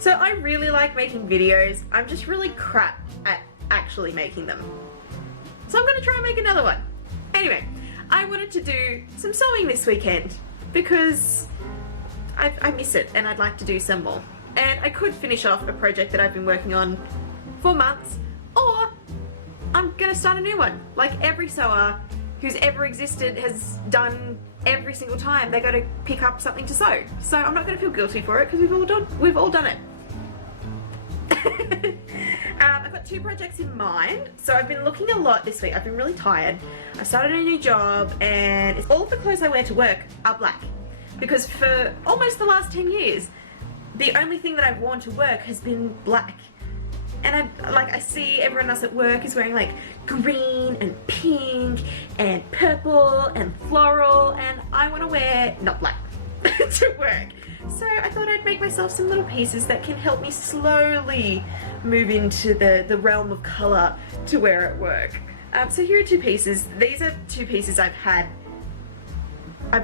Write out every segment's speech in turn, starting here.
So I really like making videos. I'm just really crap at actually making them. So I'm gonna try and make another one. Anyway, I wanted to do some sewing this weekend because I miss it and I'd like to do some more. And I could finish off a project that I've been working on for months, or I'm gonna start a new one. Like every sewer who's ever existed has done every single time they go to pick up something to sew. So I'm not gonna feel guilty for it because we've all done it. I've got 2 projects in mind, so I've been looking a lot this week. I've been really tired. I started a new job and all of the clothes I wear to work are black because for almost the last 10 years the only thing that I've worn to work has been black. And I see everyone else at work is wearing like green and pink and purple and floral, and I want to wear not black to work. So I thought I'd make myself some little pieces that can help me slowly move into the realm of colour to wear at work. So here are 2 pieces. These are 2 pieces I've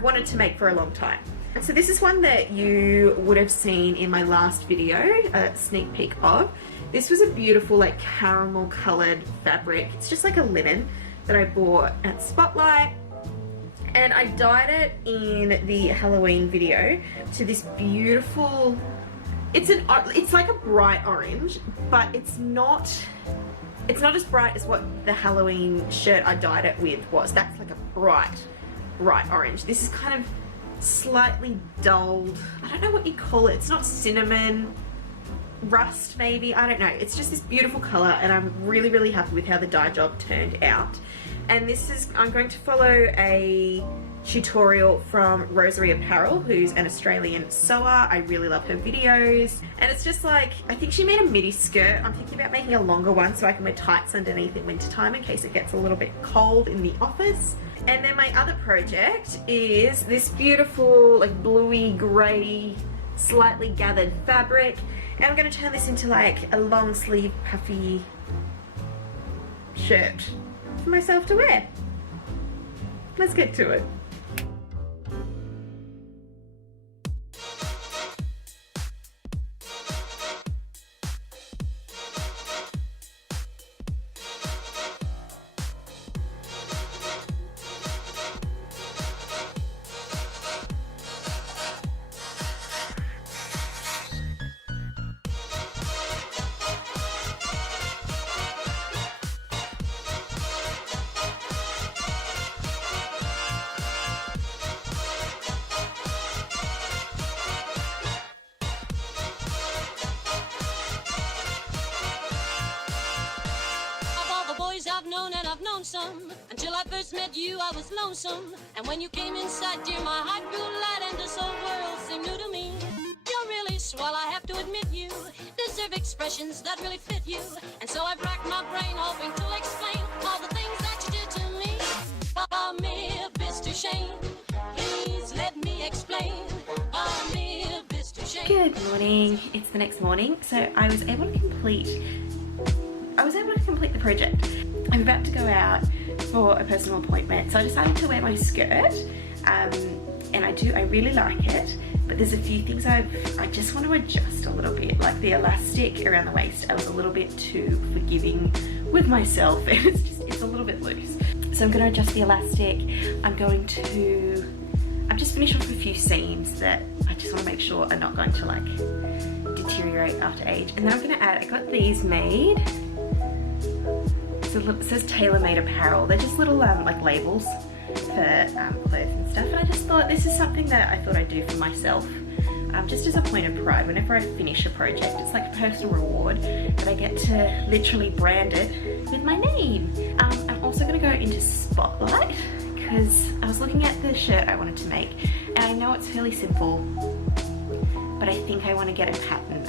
wanted to make for a long time. So this is one that you would have seen in my last video, a sneak peek of. This was a beautiful like caramel coloured fabric. It's just like a linen that I bought at Spotlight. And I dyed it in the Halloween video to this beautiful, it's like a bright orange, but it's not as bright as what the Halloween shirt I dyed it with was. That's like a bright orange. This is kind of slightly dulled. I don't know what you call it. It's not cinnamon, rust maybe, I don't know. It's just this beautiful colour and I'm really happy with how the dye job turned out. And this is, I'm going to follow a tutorial from Rosery Apparel, who's an Australian sewer. I really love her videos. And it's just like, I think she made a midi skirt. I'm thinking about making a longer one so I can wear tights underneath in winter time in case it gets a little bit cold in the office. And then my other project is this beautiful like bluey grey slightly gathered fabric, and I'm going to turn this into like a long sleeve puffy shirt for myself to wear. Let's get to it. I've known some. Until I first met you, I was lonesome. And when you came inside, dear, my heart grew light and this whole world seemed new to me. You're really swell, I have to admit you deserve expressions that really fit you. And so I've racked my brain hoping to explain all the things that you did to me. Amir Shane, please let me explain. Amir Shane. Good morning, it's the next morning. So I was able to complete the project. I'm about to go out for a personal appointment, so I decided to wear my skirt, and I really like it, but there's a few things I just want to adjust a little bit, like the elastic around the waist. I was a little bit too forgiving with myself and it's a little bit loose. So I'm going to adjust the elastic. I've just finished off a few seams that I just want to make sure are not going to like deteriorate after age. And then I'm going to add, I got these made. So it says tailor-made apparel. They're just little like labels for clothes and stuff. And I just thought this is something that I thought I'd do for myself. Just as a point of pride, whenever I finish a project, it's like a personal reward that I get to literally brand it with my name. I'm also going to go into Spotlight because I was looking at the shirt I wanted to make, and I know it's fairly simple, but I think I want to get a pattern.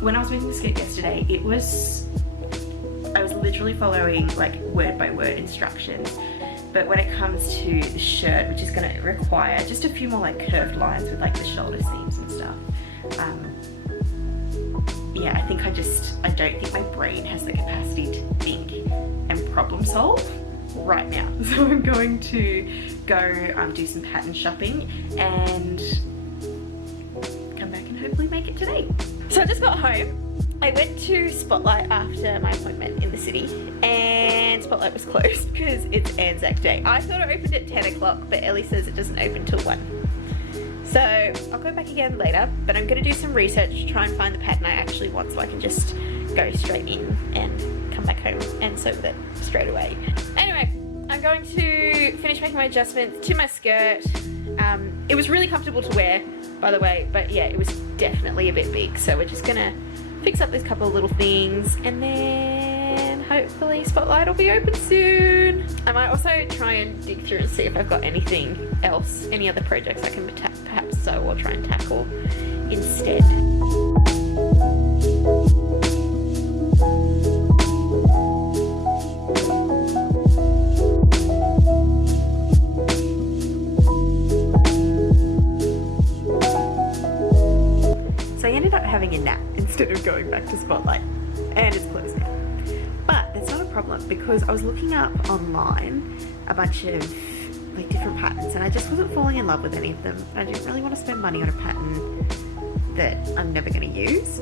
When I was making the skirt yesterday, I was literally following like word by word instructions, but when it comes to the shirt, which is going to require just a few more like curved lines with like the shoulder seams and stuff, yeah, I don't think my brain has the capacity to think and problem solve right now. So I'm going to go do some pattern shopping and come back and hopefully make it today. So I just got home. I went to Spotlight after my appointment in the city, and Spotlight was closed because it's Anzac Day. I thought it opened at 10 o'clock, but Ellie says it doesn't open till 1. So I'll go back again later, but I'm going to do some research to try and find the pattern I actually want so I can just go straight in and come back home and sew with it straight away. Anyway, I'm going to finish making my adjustments to my skirt. It was really comfortable to wear, by the way, but yeah, it was definitely a bit big. So we're just going to fix up this couple of little things, and then hopefully Spotlight will be open soon. I might also try and dig through and see if I've got anything else, any other projects I can perhaps sew or try and tackle instead. So I ended up having a nap instead of going back to Spotlight, and it's closed now. But that's not a problem because I was looking up online a bunch of like different patterns, and I just wasn't falling in love with any of them. I didn't really want to spend money on a pattern that I'm never going to use.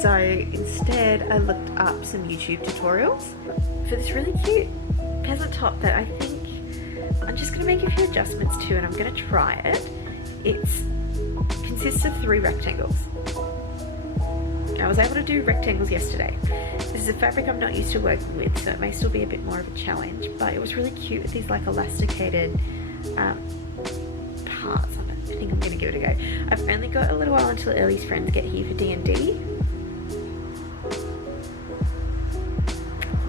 So instead I looked up some YouTube tutorials for this really cute peasant top that I think I'm just going to make a few adjustments to, and I'm going to try it. It consists of 3 rectangles. I was able to do rectangles yesterday. This is a fabric I'm not used to working with, so it may still be a bit more of a challenge, but it was really cute with these like elasticated parts of it. I think I'm going to give it a go. I've only got a little while until Ellie's friends get here for D&D.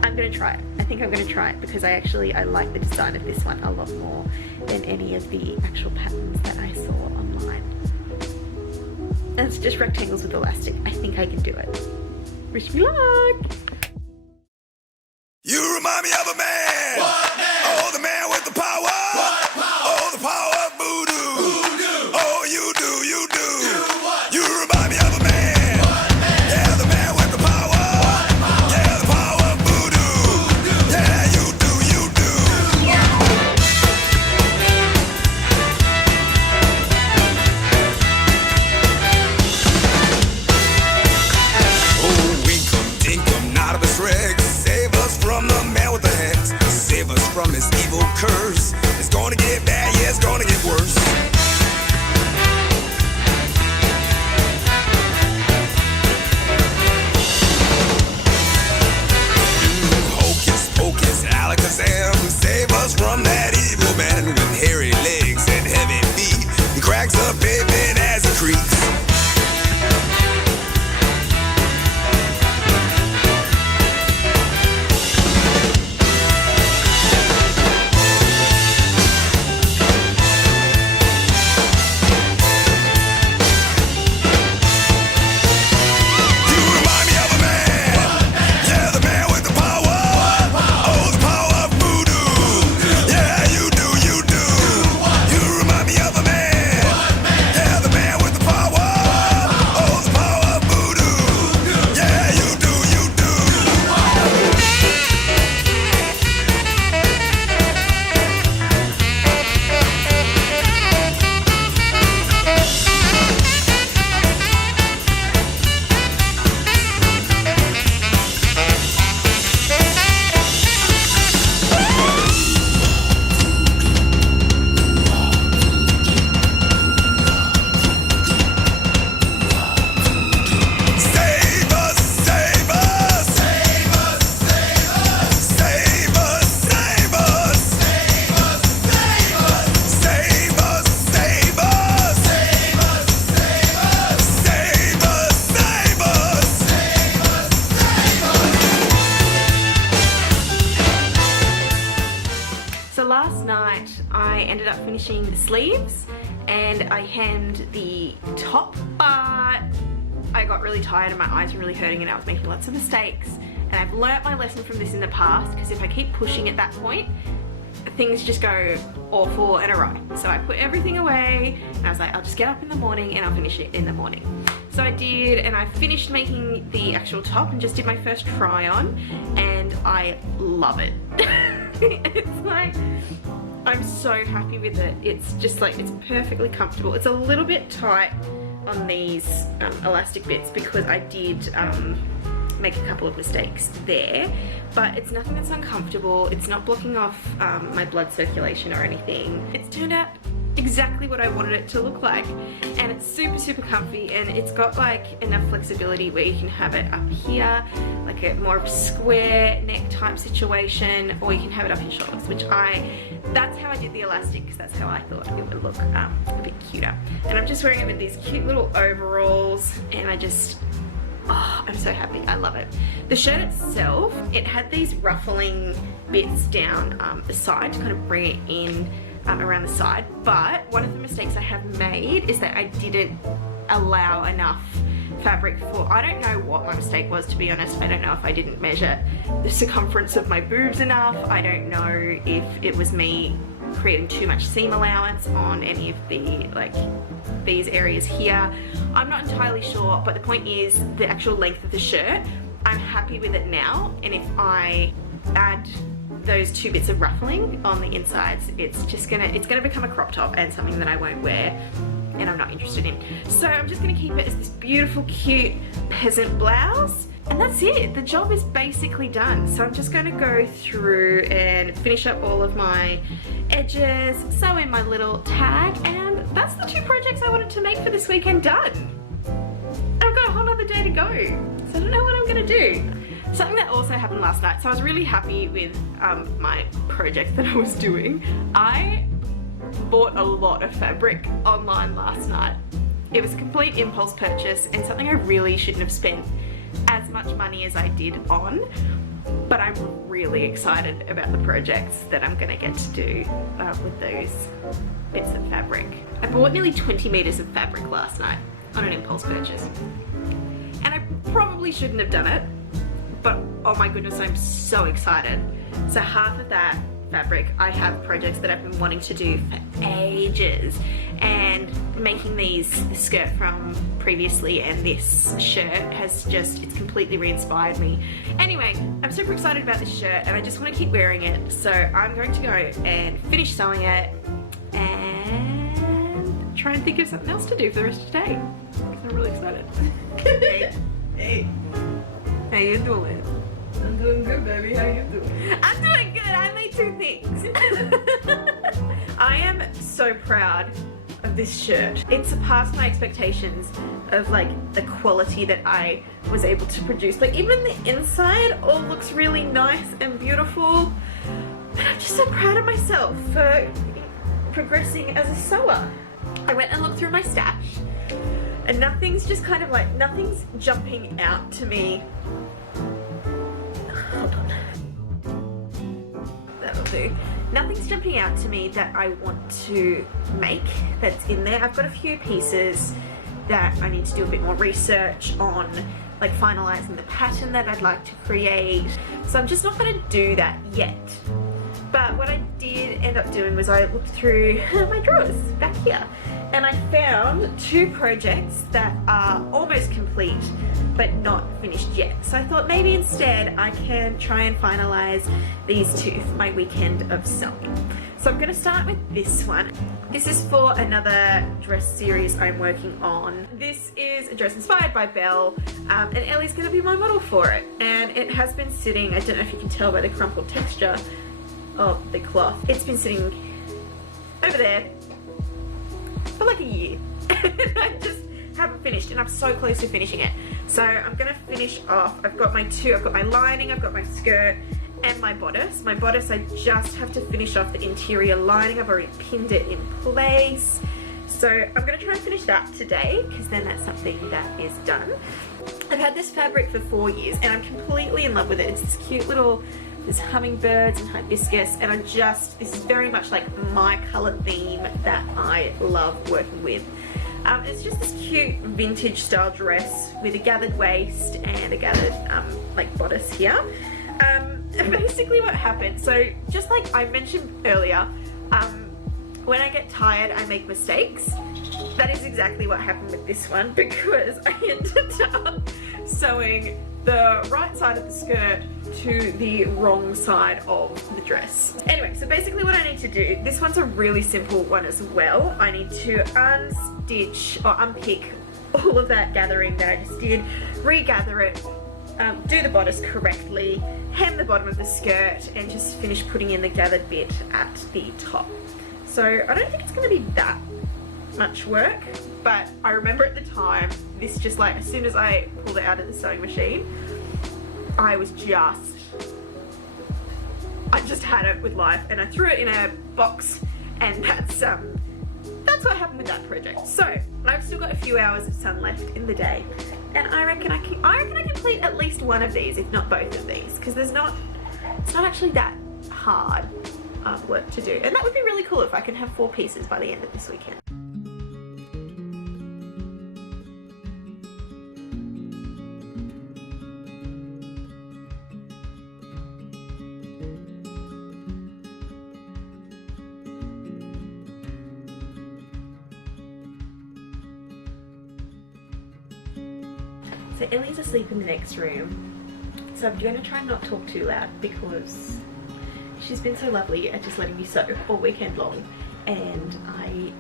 I'm going to try it. I think I'm going to try it because I like the design of this one a lot more than any of the actual patterns that I saw online. And it's just rectangles with elastic. I think I can do it. Wish me luck! You remind me of a man. What man? Oh, the man with the power. What power? Oh, the power of voodoo. Voodoo. Oh, you do. Do what? You remind me of a man. What man? Yeah, the man with the power. What power? Yeah, the power of voodoo. Voodoo. Yeah, you do. From his evil curse. It's gonna get bad, yeah, it's gonna get worse. Hocus pocus, alakazam, save us from that evil man with hairy legs and heavy feet. He cracks up pavement as he creaks. Last night I ended up finishing the sleeves and I hemmed the top, but I got really tired and my eyes were really hurting and I was making lots of mistakes, and I've learnt my lesson from this in the past, because if I keep pushing at that point things just go awful and awry. So I put everything away and I was like, I'll just get up in the morning and I'll finish it in the morning. So I did, and I finished making the actual top and just did my first try on, and I love it. It's like, I'm so happy with it. It's just like, it's perfectly comfortable. It's a little bit tight on these elastic bits because I did make a couple of mistakes there, but it's nothing that's uncomfortable. It's not blocking off my blood circulation or anything. It's turned out exactly what I wanted it to look like, and it's super comfy, and it's got like enough flexibility where you can have it up here like a more of a square neck type situation, or you can have it up your shoulders, which that's how I did the elastic because that's how I thought it would look a bit cuter. And I'm just wearing it with these cute little overalls, and oh, I'm so happy. I love it. The shirt itself, it had these ruffling bits down the side to kind of bring it in around the side, but one of the mistakes I have made is that I didn't allow enough fabric for, I don't know what my mistake was, to be honest. I don't know if I didn't measure the circumference of my boobs enough. I don't know if it was me creating too much seam allowance on any of the, like, these areas here. I'm not entirely sure, but the point is the actual length of the shirt, I'm happy with it now, and if I add those 2 bits of ruffling on the insides, it's gonna become a crop top and something that I won't wear and I'm not interested in. So I'm just gonna keep it as this beautiful, cute peasant blouse, and that's it. The job is basically done. So I'm just gonna go through and finish up all of my edges, sew in my little tag, and that's the 2 projects I wanted to make for this weekend done. And I've got a whole other day to go, so I don't know what I'm gonna do. Something that also happened last night, so I was really happy with my project that I was doing. I bought a lot of fabric online last night. It was a complete impulse purchase and something I really shouldn't have spent as much money as I did on, but I'm really excited about the projects that I'm gonna get to do with those bits of fabric. I bought nearly 20 meters of fabric last night on an impulse purchase, and I probably shouldn't have done it, but oh my goodness, I'm so excited. So half of that fabric, I have projects that I've been wanting to do for ages, and making this skirt from previously and this shirt has just, it's completely re-inspired me. Anyway, I'm super excited about this shirt and I just want to keep wearing it, so I'm going to go and finish sewing it and try and think of something else to do for the rest of the day, because I'm really excited. Hey. How you doing? I'm doing good, baby. How you doing? I'm doing good. I made 2 things. I am so proud of this shirt. It surpassed my expectations of like the quality that I was able to produce. Like even the inside all looks really nice and beautiful. But I'm just so proud of myself for progressing as a sewer. I went and looked through my stash, and nothing's just kind of like, nothing's jumping out to me. Hold on. That'll do. Nothing's jumping out to me that I want to make that's in there. I've got a few pieces that I need to do a bit more research on, like finalizing the pattern that I'd like to create. So I'm just not going to do that yet. But what I did end up doing was I looked through my drawers back here, and I found 2 projects that are almost complete but not finished yet. So I thought maybe instead I can try and finalize these 2 for my weekend of sewing. So I'm going to start with this one. This is for another dress series I'm working on. This is a dress inspired by Belle, and Ellie's going to be my model for it. And it has been sitting, I don't know if you can tell by the crumpled texture of the cloth, it's been sitting over there for like a year. I just haven't finished, and I'm so close to finishing it. So I'm gonna finish off. I've got my lining, I've got my skirt and my bodice. My bodice, I just have to finish off the interior lining. I've already pinned it in place. So I'm gonna try and finish that today, because then that's something that is done. I've had this fabric for 4 years and I'm completely in love with it. It's this cute little, there's hummingbirds and hibiscus, and this is very much like my colour theme that I love working with. It's just this cute vintage style dress with a gathered waist and a gathered like bodice here. Basically what happened, so just like I mentioned earlier, when I get tired I make mistakes. That is exactly what happened with this one, because I ended up sewing the right side of the skirt to the wrong side of the dress. Anyway, so basically what I need to do, this one's a really simple one as well. I need to unstitch or unpick all of that gathering that I just did, regather it, do the bodice correctly, hem the bottom of the skirt, and just finish putting in the gathered bit at the top. So I don't think it's going to be that much work, but I remember at the time, this just like, as soon as I pulled it out of the sewing machine, I just had it with life, and I threw it in a box, and that's what happened with that project. So I've still got a few hours of sun left in the day, and I reckon I complete at least one of these, if not both of these, because it's not actually that hard work to do, and that would be really cool if I can have 4 pieces by the end of this weekend. So Ellie's asleep in the next room, so I'm going to try and not talk too loud because she's been so lovely at just letting me sew all weekend long, and I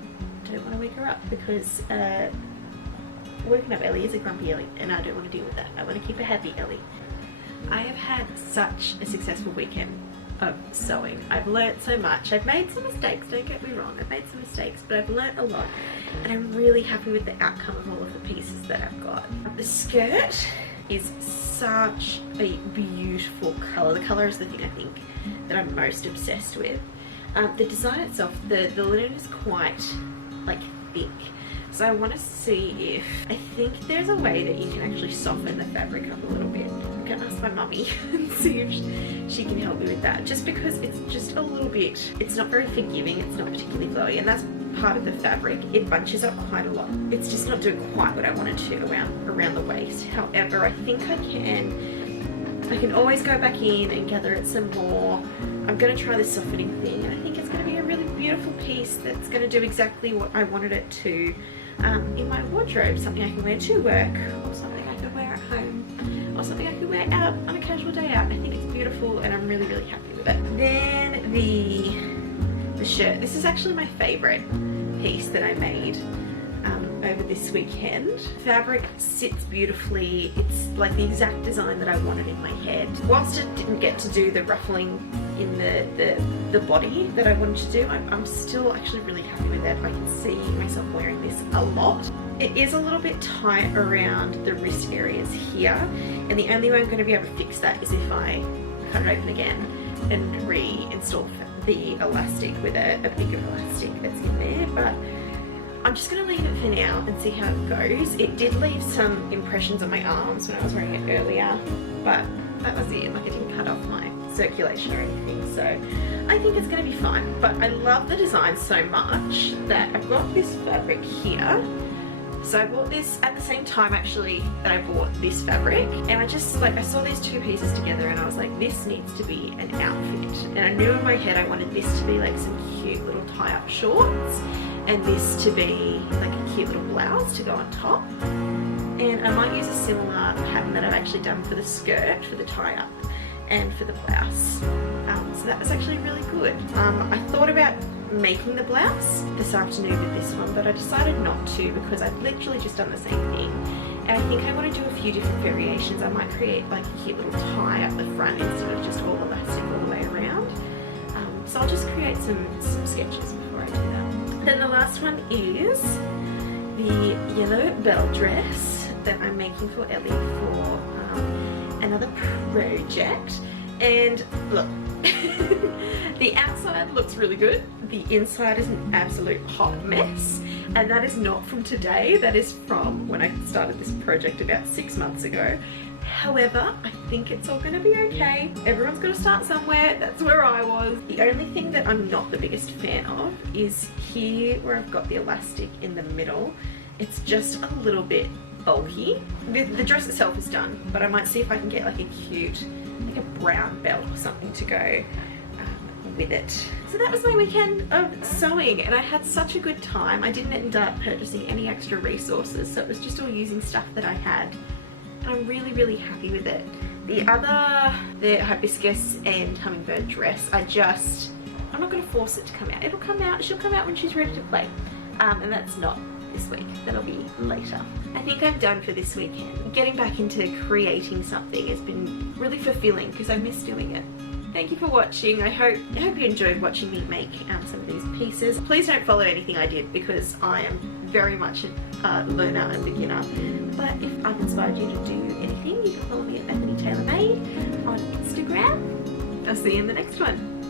don't want to wake her up because waking up Ellie is a grumpy Ellie, and I don't want to deal with that. I want to keep a happy Ellie. I have had such a successful weekend of sewing. I've learnt so much. I've made some mistakes, don't get me wrong, I've made some mistakes, but I've learnt a lot, and I'm really happy with the outcome of all of the pieces that I've got. The skirt is such a beautiful colour. The colour is the thing I think that I'm most obsessed with. The design itself, the linen is quite like thick, so I want to see if, I think there's a way that you can actually soften the fabric up a little bit. I'm gonna ask my mummy and see if she can help me with that, just because it's just a little bit, it's not very forgiving, it's not particularly flowy, and that's part of the fabric. It bunches up quite a lot. It's just not doing quite what I wanted to around the waist. However, I think I can always go back in and gather it some more. I'm going to try the softening thing, and I think it's going to be a really beautiful piece that's going to do exactly what I wanted it to in my wardrobe. Something I can wear to work, or something I could wear at home, or something I could wear out on a casual day out. I think it's beautiful, and I'm really, really happy with it. Then the shirt. This is actually my favourite piece that I made over this weekend. Fabric sits beautifully. It's like the exact design that I wanted in my head. Whilst it didn't get to do the ruffling in the body that I wanted to do, I'm still actually really happy with it. I can see myself wearing this a lot. It is a little bit tight around the wrist areas here, and the only way I'm going to be able to fix that is if I cut it open again and reinstall the elastic with a bigger elastic that's in there. But I'm just going to leave it for now and see how it goes. It did leave some impressions on my arms when I was wearing it earlier, but that was it. Like, it didn't cut off my circulation or anything, so I think it's going to be fine. But I love the design so much that I've got this fabric here. So I bought this at the same time actually that I bought this fabric, and I saw these 2 pieces together and I was like, this needs to be an outfit. And I knew in my head I wanted this to be like some cute little tie-up shorts, and this to be like a cute little blouse to go on top. And I might use a similar pattern that I've actually done for the skirt, for the tie-up, and for the blouse. So that was actually really good. I thought about making the blouse this afternoon with this one, but I decided not to because I've literally just done the same thing, and I think I want to do a few different variations. I might create like a cute little tie up the front instead of just all elastic all the way around. So I'll just create some sketches before I do that. Then the last one is the yellow bell dress that I'm making for Ellie for another project. And look, the outside looks really good. The inside is an absolute hot mess. And that is not from today. That is from when I started this project about 6 months ago. However, I think it's all going to be okay. Everyone's got to start somewhere. That's where I was. The only thing that I'm not the biggest fan of is here where I've got the elastic in the middle. It's just a little bit bulky. The dress itself is done, but I might see if I can get like a cute, like a brown belt or something to go with it. So that was my weekend of sewing, and I had such a good time. I didn't end up purchasing any extra resources, so it was just all using stuff that I had, and I'm really, really happy with it. The hibiscus and hummingbird dress, I'm not going to force it to come out. It'll come out, she'll come out when she's ready to play, and that's not this week, that'll be later. I think I'm done for this weekend. Getting back into creating something has been really fulfilling because I miss doing it. Thank you for watching. I hope you enjoyed watching me make some of these pieces. Please don't follow anything I did because I am very much a learner and beginner. But if I've inspired you to do anything, you can follow me at Bethany Taylor Made on Instagram. I'll see you in the next one.